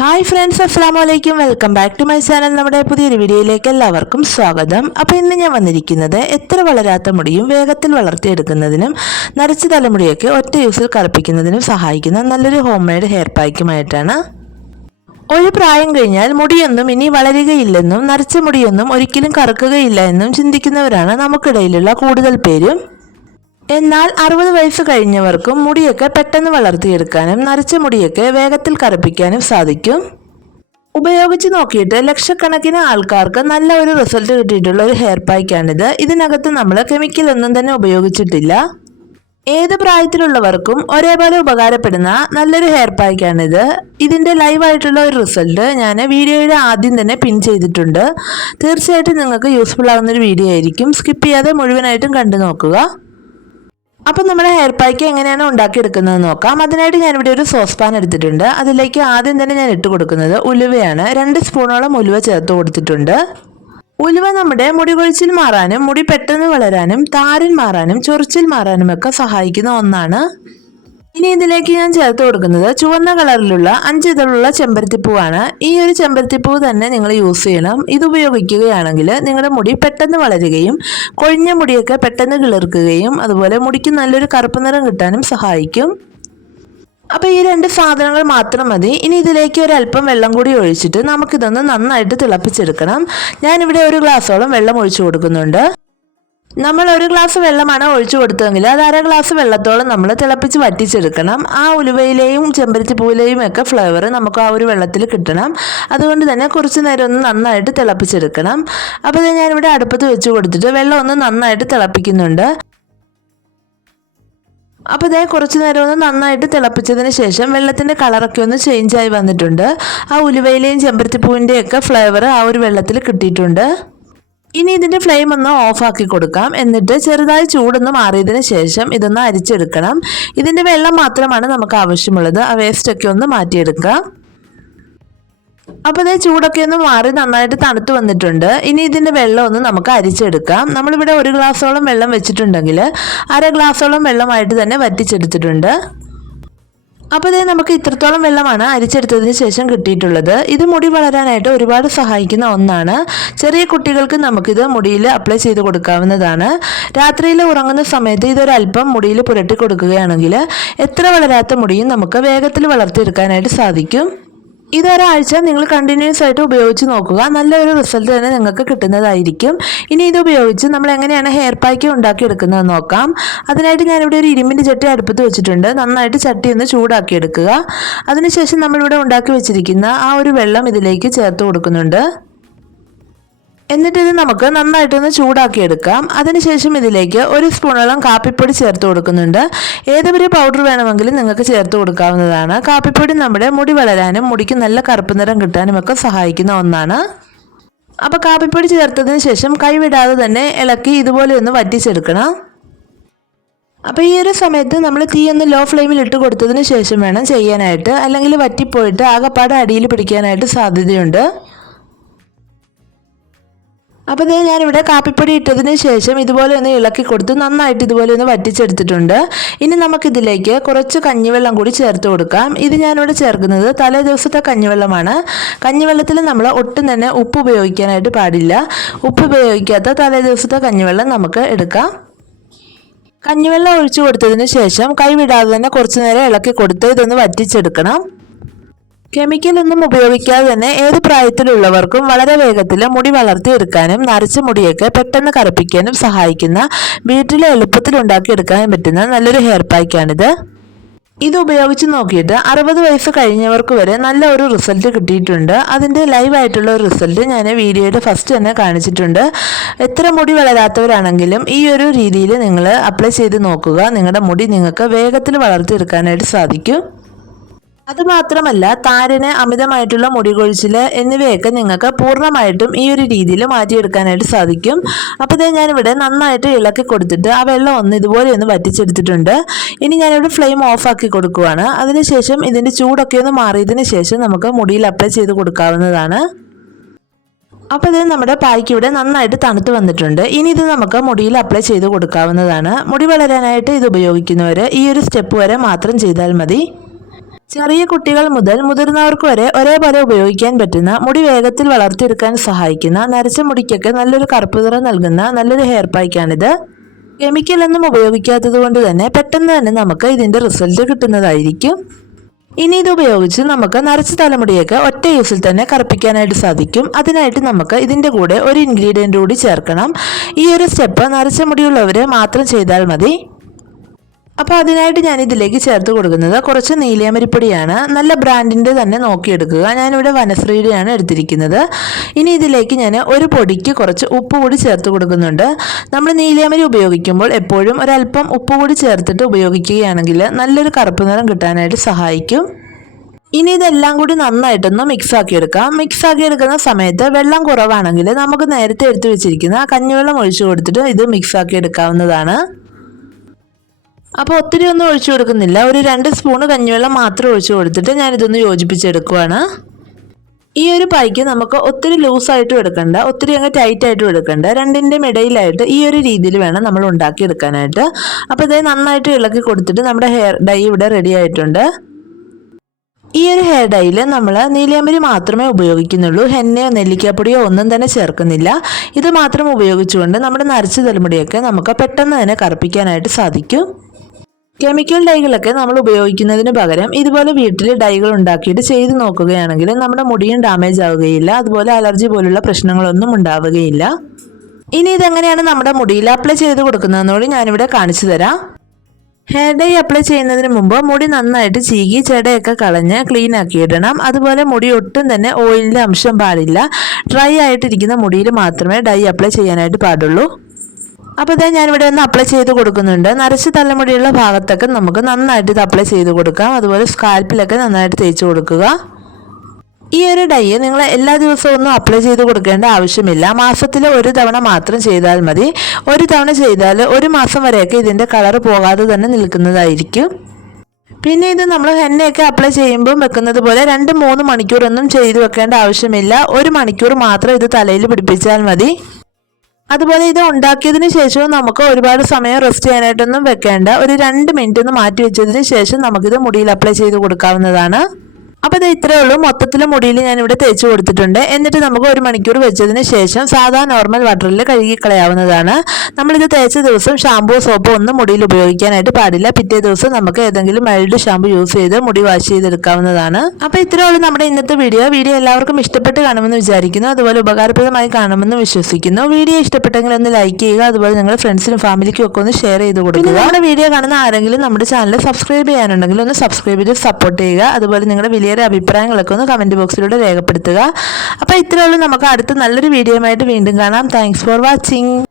Hi friends അസ്സാം വലൈക്കും welcome back to my channel നമ്മുടെ പുതിയൊരു വീഡിയോയിലേക്ക് എല്ലാവർക്കും സ്വാഗതം. അപ്പോൾ ഇന്ന് ഞാൻ വന്നിരിക്കുന്നത് എത്ര വളരാത്ത മുടിയും വേഗത്തിൽ വളർത്തിയെടുക്കുന്നതിനും നരച്ച തലമുടിയൊക്കെ ഒറ്റ യൂസിൽ കറുപ്പിക്കുന്നതിനും സഹായിക്കുന്ന നല്ലൊരു ഹോം മെയ്ഡ് ഹെയർ പാക്കുമായിട്ടാണ് ഒരു പ്രായം കഴിഞ്ഞാൽ മുടിയൊന്നും ഇനി വളരുകയില്ലെന്നും നരച്ച മുടിയൊന്നും ഒരിക്കലും കറുക്കുകയില്ല എന്നും ചിന്തിക്കുന്നവരാണ് നമുക്കിടയിലുള്ള കൂടുതൽ പേരും. എന്നാൽ അറുപത് വയസ്സ് കഴിഞ്ഞവർക്കും മുടിയൊക്കെ പെട്ടെന്ന് വളർത്തിയെടുക്കാനും നരച്ച മുടിയൊക്കെ വേഗത്തിൽ കറുപ്പിക്കാനും സാധിക്കും. ഉപയോഗിച്ച് നോക്കിയിട്ട് ലക്ഷക്കണക്കിന് ആൾക്കാർക്ക് നല്ല ഒരു റിസൾട്ട് കിട്ടിയിട്ടുള്ള ഒരു ഹെയർ പായ്ക്കാണിത്. ഇതിനകത്ത് നമ്മൾ കെമിക്കൽ ഒന്നും തന്നെ ഉപയോഗിച്ചിട്ടില്ല. ഏത് പ്രായത്തിലുള്ളവർക്കും ഒരേപോലെ ഉപകാരപ്പെടുന്ന നല്ലൊരു ഹെയർ പായ്ക്കാണിത്. ഇതിന്റെ ലൈവായിട്ടുള്ള ഒരു റിസൾട്ട് ഞാൻ വീഡിയോയുടെ ആദ്യം തന്നെ പിൻ ചെയ്തിട്ടുണ്ട്. തീർച്ചയായിട്ടും നിങ്ങൾക്ക് യൂസ്ഫുൾ ആകുന്നൊരു വീഡിയോ ആയിരിക്കും. സ്കിപ്പ് ചെയ്യാതെ മുഴുവനായിട്ടും കണ്ടു നോക്കുക. അപ്പം നമ്മുടെ ഹെയർ പായ്ക്ക് എങ്ങനെയാണ് ഉണ്ടാക്കിയെടുക്കുന്നത് നോക്കാം. അതിനായിട്ട് ഞാനിവിടെ ഒരു സോസ് പാൻ എടുത്തിട്ടുണ്ട്. അതിലേക്ക് ആദ്യം തന്നെ ഞാൻ ഇട്ട് കൊടുക്കുന്നത് ഉലുവയാണ്. രണ്ട് സ്പൂണോളം ഉലുവ ചേർത്ത് കൊടുത്തിട്ടുണ്ട്. ഉലുവ നമ്മുടെ മുടി കൊഴിച്ചിൽ മാറാനും മുടി പെട്ടെന്ന് വളരാനും താരൻ മാറാനും ചൊറിച്ചിൽ മാറാനും ഒക്കെ സഹായിക്കുന്ന ഒന്നാണ്. ഇനി ഇതിലേക്ക് ഞാൻ ചേർത്ത് കൊടുക്കുന്നത് ചുവന്ന കളറിലുള്ള അഞ്ച് ഇതളുള്ള ചെമ്പരത്തിപ്പൂവാണ്. ഈ ഒരു ചെമ്പരത്തിപ്പൂ തന്നെ നിങ്ങൾ യൂസ് ചെയ്യണം. ഇത് ഉപയോഗിക്കുകയാണെങ്കിൽ നിങ്ങളുടെ മുടി പെട്ടെന്ന് വളരുകയും കൊഴിഞ്ഞ മുടിയൊക്കെ പെട്ടെന്ന് കിളിർക്കുകയും അതുപോലെ മുടിക്ക് നല്ലൊരു കറുപ്പ് നിറം കിട്ടാനും സഹായിക്കും. അപ്പോൾ ഈ രണ്ട് സാധനങ്ങൾ മാത്രം മതി. ഇനി ഇതിലേക്ക് ഒരല്പം വെള്ളം കൂടി ഒഴിച്ചിട്ട് നമുക്കിതൊന്ന് നന്നായിട്ട് തിളപ്പിച്ചെടുക്കണം. ഞാനിവിടെ ഒരു ഗ്ലാസ്സോളം വെള്ളം ഒഴിച്ചു കൊടുക്കുന്നുണ്ട്. നമ്മൾ ഒരു ഗ്ലാസ് വെള്ളമാണ് ഒഴിച്ചു കൊടുത്തതെങ്കിൽ അത് അര ഗ്ലാസ് വെള്ളത്തോളം നമ്മൾ തിളപ്പിച്ച് വറ്റിച്ചെടുക്കണം. ആ ഉലുവയിലെയും ചെമ്പരത്തി പൂവിലെയും ഒക്കെ ഫ്ലേവർ നമുക്ക് ആ ഒരു വെള്ളത്തിൽ കിട്ടണം. അതുകൊണ്ട് തന്നെ കുറച്ച് നേരം ഒന്ന് നന്നായിട്ട് തിളപ്പിച്ചെടുക്കണം. അപ്പോൾ ഞാനിവിടെ അടുപ്പത്ത് വെച്ച് കൊടുത്തിട്ട് വെള്ളം ഒന്ന് നന്നായിട്ട് തിളപ്പിക്കുന്നുണ്ട്. അപ്പോൾ ഇതേ കുറച്ച് നേരം ഒന്ന് നന്നായിട്ട് തിളപ്പിച്ചതിന് ശേഷം വെള്ളത്തിന്റെ കളറൊക്കെ ഒന്ന് ചേഞ്ച് ആയി വന്നിട്ടുണ്ട്. ആ ഉലുവയിലെയും ചെമ്പരത്തിപ്പൂവിന്റെയും പൂവിന്റെയൊക്കെ ഫ്ലേവർ ആ ഒരു വെള്ളത്തിൽ കിട്ടിയിട്ടുണ്ട്. ഇനി ഇതിന്റെ ഫ്ലെയിം ഒന്ന് ഓഫാക്കി കൊടുക്കാം. എന്നിട്ട് ചെറുതായി ചൂടൊന്ന് മാറിയതിന് ശേഷം ഇതൊന്ന് അരിച്ചെടുക്കണം. ഇതിന്റെ വെള്ളം മാത്രമാണ് നമുക്ക് ആവശ്യമുള്ളത്. ആ വേസ്റ്റൊക്കെ ഒന്ന് മാറ്റിയെടുക്കാം. അപ്പോൾ ഇതേ ചൂടൊക്കെ ഒന്ന് മാറി നന്നായിട്ട് തണുത്ത് വന്നിട്ടുണ്ട്. ഇനി ഇതിന്റെ വെള്ളം ഒന്ന് നമുക്ക് അരിച്ചെടുക്കാം. നമ്മളിവിടെ ഒരു ഗ്ലാസ്സോളം വെള്ളം വെച്ചിട്ടുണ്ടെങ്കിൽ അര ഗ്ലാസ്സോളം വെള്ളമായിട്ട് തന്നെ വറ്റിച്ചെടുത്തിട്ടുണ്ട്. അപ്പോൾ ഇതേ നമുക്ക് ഇത്രത്തോളം വെള്ളമാണ് അരിച്ചെടുത്തതിന് ശേഷം കിട്ടിയിട്ടുള്ളത്. ഇത് മുടി വളരാനായിട്ട് ഒരുപാട് സഹായിക്കുന്ന ഒന്നാണ്. ചെറിയ കുട്ടികൾക്ക് നമുക്കിത് മുടിയിൽ അപ്ലൈ ചെയ്ത് കൊടുക്കാവുന്നതാണ്. രാത്രിയിൽ ഉറങ്ങുന്ന സമയത്ത് ഇതൊരല്പം മുടിയിൽ പുരട്ടി കൊടുക്കുകയാണെങ്കിൽ എത്ര വളരാത്ത മുടിയും നമുക്ക് വേഗത്തിൽ വളർത്തിയെടുക്കാനായിട്ട് സാധിക്കും. ഇതൊരാഴ്ച നിങ്ങൾ കണ്ടിന്യൂസ് ആയിട്ട് ഉപയോഗിച്ച് നോക്കുക. നല്ലൊരു റിസൾട്ട് തന്നെ നിങ്ങൾക്ക് കിട്ടുന്നതായിരിക്കും. ഇനി ഇത് ഉപയോഗിച്ച് നമ്മൾ എങ്ങനെയാണ് ഹെയർ പാക്ക് ഉണ്ടാക്കിയെടുക്കുന്നത് നോക്കാം. അതിനായിട്ട് ഞാനിവിടെ ഒരു ഇരുമ്പിന്റെ ചട്ടി അടുപ്പത്ത് വെച്ചിട്ടുണ്ട്. നന്നായിട്ട് ചട്ടി ഒന്ന് ചൂടാക്കി എടുക്കുക അതിനുശേഷം നമ്മളിവിടെ ഉണ്ടാക്കി വെച്ചിരിക്കുന്ന ആ ഒരു വെള്ളം ഇതിലേക്ക് ചേർത്ത് കൊടുക്കുന്നുണ്ട്. എന്നിട്ട് ഇത് നമുക്ക് നന്നായിട്ടൊന്ന് ചൂടാക്കിയെടുക്കാം. അതിനുശേഷം ഇതിലേക്ക് ഒരു സ്പൂണോളം കാപ്പിപ്പൊടി ചേർത്ത് കൊടുക്കുന്നുണ്ട്. ഏതൊരു പൗഡർ വേണമെങ്കിലും നിങ്ങൾക്ക് ചേർത്ത് കൊടുക്കാവുന്നതാണ്. കാപ്പിപ്പൊടി നമ്മുടെ മുടി വളരാനും മുടിക്ക് നല്ല കറുപ്പ് നിറം കിട്ടാനും ഒക്കെ സഹായിക്കുന്ന ഒന്നാണ്. അപ്പോൾ കാപ്പിപ്പൊടി ചേർത്തതിന് ശേഷം കൈവിടാതെ തന്നെ ഇളക്കി ഇതുപോലെ ഒന്ന് വറ്റിച്ചെടുക്കണം. അപ്പോൾ ഈ ഒരു സമയത്ത് നമ്മൾ തീ ഒന്ന് ലോ ഫ്ലെയിമിൽ ഇട്ട് കൊടുത്തതിന് ശേഷം വേണം ചെയ്യാനായിട്ട്. അല്ലെങ്കിൽ വറ്റിപ്പോയിട്ട് ആകെപ്പാടെ അടിയിൽ പിടിക്കാനായിട്ട് സാധ്യതയുണ്ട്. അപ്പോൾ ഇതേ ഞാനിവിടെ കാപ്പിപ്പൊടി ഇട്ടതിന് ശേഷം ഇതുപോലെ ഒന്ന് ഇളക്കി കൊടുത്ത് നന്നായിട്ട് ഇതുപോലെ ഒന്ന് വറ്റിച്ചെടുത്തിട്ടുണ്ട്. ഇനി നമുക്കിതിലേക്ക് കുറച്ച് കഞ്ഞിവെള്ളം കൂടി ചേർത്ത് കൊടുക്കാം. ഇത് ഞാനിവിടെ ചേർക്കുന്നത് തലേ ദിവസത്തെ കഞ്ഞിവെള്ളമാണ്. കഞ്ഞിവെള്ളത്തിൽ നമ്മൾ ഒട്ടും തന്നെ ഉപ്പ് ഉപയോഗിക്കാനായിട്ട് പാടില്ല. ഉപ്പ് ഉപയോഗിക്കാത്ത തലേ ദിവസത്തെ കഞ്ഞിവെള്ളം നമുക്ക് എടുക്കാം. കഞ്ഞിവെള്ളം ഒഴിച്ചു കൊടുത്തതിന് ശേഷം കൈവിടാതെ തന്നെ കുറച്ച് നേരം ഇളക്കി കൊടുത്ത് ഇതൊന്ന് വറ്റിച്ചെടുക്കണം. കെമിക്കലൊന്നും ഉപയോഗിക്കാതെ തന്നെ ഏത് പ്രായത്തിലുള്ളവർക്കും വളരെ വേഗത്തിൽ മുടി വളർത്തിയെടുക്കാനും നരച്ച മുടിയൊക്കെ പെട്ടെന്ന് കറുപ്പിക്കാനും സഹായിക്കുന്ന വീട്ടിലെ എളുപ്പത്തിൽ ഉണ്ടാക്കിയെടുക്കാനും പറ്റുന്ന നല്ലൊരു ഹെയർ പാക്കാണിത് ഇത് ഉപയോഗിച്ച് നോക്കിയിട്ട് അറുപത് വയസ്സ് കഴിഞ്ഞവർക്ക് വരെ നല്ല ഒരു റിസൾട്ട് കിട്ടിയിട്ടുണ്ട്. അതിന്റെ ലൈവ് ആയിട്ടുള്ള ഒരു റിസൾട്ട് ഞാൻ വീഡിയോയുടെ ഫസ്റ്റ് തന്നെ കാണിച്ചിട്ടുണ്ട്. എത്ര മുടി വളരാത്തവരാണെങ്കിലും ഈ ഒരു രീതിയിൽ നിങ്ങൾ അപ്ലൈ ചെയ്ത് നോക്കുക. നിങ്ങളുടെ മുടി നിങ്ങൾക്ക് വേഗത്തിൽ വളർത്തിയെടുക്കാനായിട്ട് സാധിക്കും. അതുമാത്രമല്ല താരന് അമിതമായിട്ടുള്ള മുടി കൊഴിച്ചിൽ എന്നിവയൊക്കെ നിങ്ങൾക്ക് പൂർണമായിട്ടും ഈ ഒരു രീതിയിൽ മാറ്റിയെടുക്കാനായിട്ട് സാധിക്കും. അപ്പോൾ ഇതേ ഞാനിവിടെ നന്നായിട്ട് ഇളക്കി കൊടുത്തിട്ട് ആ വെള്ളം ഒന്ന് ഇതുപോലെ ഒന്ന് വറ്റിച്ചെടുത്തിട്ടുണ്ട്. ഇനി ഞാനിവിടെ ഫ്ലെയിം ഓഫാക്കി കൊടുക്കുവാണ്. അതിനുശേഷം ഇതിന്റെ ചൂടൊക്കെ ഒന്ന് മാറിയതിന് ശേഷം നമുക്ക് മുടിയിൽ അപ്ലൈ ചെയ്ത് കൊടുക്കാവുന്നതാണ്. അപ്പോൾ ഇത് നമ്മുടെ പായ്ക്ക് ഇവിടെ നന്നായിട്ട് തണുത്ത് വന്നിട്ടുണ്ട്. ഇനി ഇത് നമുക്ക് മുടിയിൽ അപ്ലൈ ചെയ്ത് കൊടുക്കാവുന്നതാണ്. മുടി വളരാനായിട്ട് ഇത് ഉപയോഗിക്കുന്നവർ ഈ ഒരു സ്റ്റെപ്പ് വരെ മാത്രം ചെയ്താൽ മതി. ചെറിയ കുട്ടികൾ മുതൽ മുതിർന്നവർക്ക് വരെ ഒരേപോലെ ഉപയോഗിക്കാൻ പറ്റുന്ന മുടി വേഗത്തിൽ വളർത്തിയെടുക്കാൻ സഹായിക്കുന്ന നരച്ച മുടിക്കൊക്കെ നല്ലൊരു കറുപ്പ് നിറം നൽകുന്ന നല്ലൊരു ഹെയർ പായ്ക്കാണിത് കെമിക്കൽ ഒന്നും ഉപയോഗിക്കാത്തത് കൊണ്ട് തന്നെ പെട്ടെന്ന് തന്നെ നമുക്ക് ഇതിന്റെ റിസൾട്ട് കിട്ടുന്നതായിരിക്കും. ഇനി ഇത് ഉപയോഗിച്ച് നമുക്ക് നരച്ച തലമുടിയൊക്കെ ഒറ്റ യൂസിൽ തന്നെ കറുപ്പിക്കാനായിട്ട് സാധിക്കും. അതിനായിട്ട് നമുക്ക് ഇതിന്റെ കൂടെ ഒരു ഇൻഗ്രീഡിയന്റ് കൂടി ചേർക്കണം. ഈ ഒരു സ്റ്റെപ്പ് നരച്ച മുടിയുള്ളവർ മാത്രം ചെയ്താൽ മതി. അപ്പോൾ അതിനായിട്ട് ഞാൻ ഇതിലേക്ക് ചേർത്ത് കൊടുക്കുന്നത് കുറച്ച് നീലിയമരിപ്പൊടിയാണ്. നല്ല ബ്രാൻഡിന്റെ തന്നെ നോക്കിയെടുക്കുക. ഞാനിവിടെ വനശ്രീയുടെയാണ് എടുത്തിരിക്കുന്നത്. ഇനി ഇതിലേക്ക് ഞാൻ ഒരു പൊടിക്ക് കുറച്ച് ഉപ്പ് കൂടി ചേർത്ത് കൊടുക്കുന്നുണ്ട്. നമ്മൾ നീലിയമരി ഉപയോഗിക്കുമ്പോൾ എപ്പോഴും ഒരല്പം ഉപ്പ് കൂടി ചേർത്തിട്ട് ഉപയോഗിക്കുകയാണെങ്കിൽ നല്ലൊരു കറുപ്പ് നിറം കിട്ടാനായിട്ട് സഹായിക്കും. ഇനി ഇതെല്ലാം കൂടി നന്നായിട്ടൊന്ന് മിക്സ് ആക്കി എടുക്കാം മിക്സ് ആക്കി എടുക്കുന്ന സമയത്ത് വെള്ളം കുറവാണെങ്കിൽ നമുക്ക് നേരത്തെ എടുത്തു വെച്ചിരിക്കുന്ന കഞ്ഞിവെള്ളം ഒഴിച്ചു കൊടുത്തിട്ട് ഇത് മിക്സ് ആക്കി എടുക്കാവുന്നതാണ് അപ്പോൾ ഒത്തിരി ഒന്നും ഒഴിച്ചു കൊടുക്കുന്നില്ല. ഒരു രണ്ട് സ്പൂണ് കഞ്ഞിവെള്ളം മാത്രം ഒഴിച്ചു കൊടുത്തിട്ട് ഞാനിതൊന്ന് യോജിപ്പിച്ചെടുക്കുവാണ്. ഈ ഒരു പൈക്ക് നമുക്ക് ഒത്തിരി ലൂസായിട്ടും എടുക്കണ്ട ഒത്തിരി അങ്ങ് ടൈറ്റ് ആയിട്ടും എടുക്കണ്ട. രണ്ടിന്റെയും ഇടയിലായിട്ട് ഈ ഒരു രീതിയിൽ വേണം നമ്മൾ ഉണ്ടാക്കിയെടുക്കാനായിട്ട്. അപ്പോൾ ഇതേ നന്നായിട്ട് ഇളക്കി കൊടുത്തിട്ട് നമ്മുടെ ഹെയർ ഡൈ ഇവിടെ റെഡി ആയിട്ടുണ്ട്. ഈ ഒരു ഹെയർ ഡൈയിൽ നമ്മൾ നീലിയാമ്പരി മാത്രമേ ഉപയോഗിക്കുന്നുള്ളൂ. ഹെന്നയോ നെല്ലിക്കാപ്പൊടിയോ ഒന്നും തന്നെ ചേർക്കുന്നില്ല. ഇത് മാത്രം ഉപയോഗിച്ചുകൊണ്ട് നമ്മുടെ നരച്ച തലമുടിയൊക്കെ നമുക്ക് പെട്ടെന്ന് തന്നെ കറുപ്പിക്കാനായിട്ട് സാധിക്കും. കെമിക്കൽ ഡൈകളൊക്കെ നമ്മൾ ഉപയോഗിക്കുന്നതിന് പകരം ഇതുപോലെ വീട്ടിൽ ഡൈകൾ ഉണ്ടാക്കിയിട്ട് ചെയ്ത് നോക്കുകയാണെങ്കിൽ നമ്മുടെ മുടിയും ഡാമേജ് ആവുകയില്ല. അതുപോലെ അലർജി പോലുള്ള പ്രശ്നങ്ങളൊന്നും ഉണ്ടാവുകയില്ല. ഇനി ഇതെങ്ങനെയാണ് നമ്മുടെ മുടിയിൽ അപ്ലൈ ചെയ്ത് കൊടുക്കുന്നതെന്നോട് ഞാനിവിടെ കാണിച്ചു തരാം. ഹെയർ ഡൈ അപ്ലൈ ചെയ്യുന്നതിന് മുമ്പ് മുടി നന്നായിട്ട് ചീകി ചെടയൊക്കെ കളഞ്ഞ് ക്ലീൻ ആക്കി ഇടണം. അതുപോലെ മുടി ഒട്ടും തന്നെ ഓയിലിന്റെ അംശം പാടില്ല. ഡ്രൈ ആയിട്ടിരിക്കുന്ന മുടിയിൽ മാത്രമേ ഡൈ അപ്ലൈ ചെയ്യാനായിട്ട് പാടുള്ളൂ. അപ്പോൾ ഇതാ ഞാനിവിടെ ഒന്ന് അപ്ലൈ ചെയ്ത് കൊടുക്കുന്നുണ്ട്. നരച്ച് തലമുടിയുള്ള ഭാഗത്തൊക്കെ നമുക്ക് നന്നായിട്ട് ഇത് അപ്ലൈ ചെയ്ത് കൊടുക്കാം. അതുപോലെ സ്കാൽപ്പിലൊക്കെ നന്നായിട്ട് തേച്ച് കൊടുക്കുക. ഈ ഒരു ഡൈ നിങ്ങൾ എല്ലാ ദിവസവും ഒന്നും അപ്ലൈ ചെയ്ത് കൊടുക്കേണ്ട ആവശ്യമില്ല. മാസത്തിൽ ഒരു തവണ മാത്രം ചെയ്താൽ മതി. ഒരു തവണ ചെയ്താൽ ഒരു മാസം വരെയൊക്കെ ഇതിന്റെ കളർ പോകാതെ തന്നെ നിൽക്കുന്നതായിരിക്കും. പിന്നെ ഇത് നമ്മൾ ഹെന്നയൊക്കെ അപ്ലൈ ചെയ്യുമ്പോൾ വെക്കുന്നത് പോലെ രണ്ട് മൂന്ന് മണിക്കൂറൊന്നും ചെയ്ത് വെക്കേണ്ട ആവശ്യമില്ല. ഒരു മണിക്കൂർ മാത്രം ഇത് തലയിൽ പിടിപ്പിച്ചാൽ മതി. അതുപോലെ ഇത് ഉണ്ടാക്കിയതിന് ശേഷവും നമുക്ക് ഒരുപാട് സമയം റെസ്റ്റ് ചെയ്യാനായിട്ടൊന്നും വെക്കേണ്ട. ഒരു രണ്ട് മിനിറ്റ് ഒന്ന് മാറ്റി വെച്ചതിന് ശേഷം നമുക്കിത് മുടിയിൽ അപ്ലൈ ചെയ്ത് കൊടുക്കാവുന്നതാണ്. അപ്പോൾ ഇത് ഇത്രയേ ഉള്ളൂ. മൊത്തത്തിൽ മുടിയിൽ ഞാൻ ഇവിടെ തേച്ച് കൊടുത്തിട്ടുണ്ട്. എന്നിട്ട് നമുക്ക് ഒരു മണിക്കൂർ വെച്ചതിന് ശേഷം സാധാ നോർമൽ വാട്ടറിൽ കഴുകി കളയാവുന്നതാണ്. നമ്മളിത് തേച്ച ദിവസം ഷാമ്പൂ സോപ്പോ ഒന്നും മുടിയിൽ ഉപയോഗിക്കാനായിട്ട് പാടില്ല. പിറ്റേ ദിവസം നമുക്ക് ഏതെങ്കിലും മൈൽഡ് ഷാമ്പു യൂസ് ചെയ്ത് മുടി വാഷ് ചെയ്തെടുക്കാവുന്നതാണ്. അപ്പോൾ ഇത്രയേ ഉള്ളൂ നമ്മുടെ ഇന്നത്തെ വീഡിയോ വീഡിയോ എല്ലാവർക്കും ഇഷ്ടപ്പെട്ട് കാണുമെന്ന് വിചാരിക്കുന്നു. അതുപോലെ ഉപകാരപ്രദമായി കാണുമെന്ന് വിശ്വസിക്കുന്നു. വീഡിയോ ഇഷ്ടപ്പെട്ടെങ്കിൽ ഒന്ന് ലൈക്ക് ചെയ്യുക. അതുപോലെ നിങ്ങളുടെ ഫ്രണ്ട്സിനും ഫാമിലിക്കും ഒക്കെ ഒന്ന് ഷെയർ ചെയ്ത് കൊടുക്കുക. നമ്മുടെ വീഡിയോ കാണുന്ന ആരെങ്കിലും നമ്മുടെ ചാനൽ സബ്സ്ക്രൈബ് ചെയ്യാനുണ്ടെങ്കിൽ ഒന്ന് സബ്സ്ക്രൈബ് ചെയ്ത് സപ്പോർട്ട് ചെയ്യുക. അതുപോലെ നിങ്ങളുടെ വലിയ അഭിപ്രായങ്ങളൊക്കെ ഒന്ന് കമന്റ് ബോക്സിലൂടെ രേഖപ്പെടുത്തുക. അപ്പോൾ ഇത്രയേ ഉള്ളൂ. നമുക്ക് അടുത്ത നല്ലൊരു ആയിട്ട് വീണ്ടും കാണാം. Thanks for watching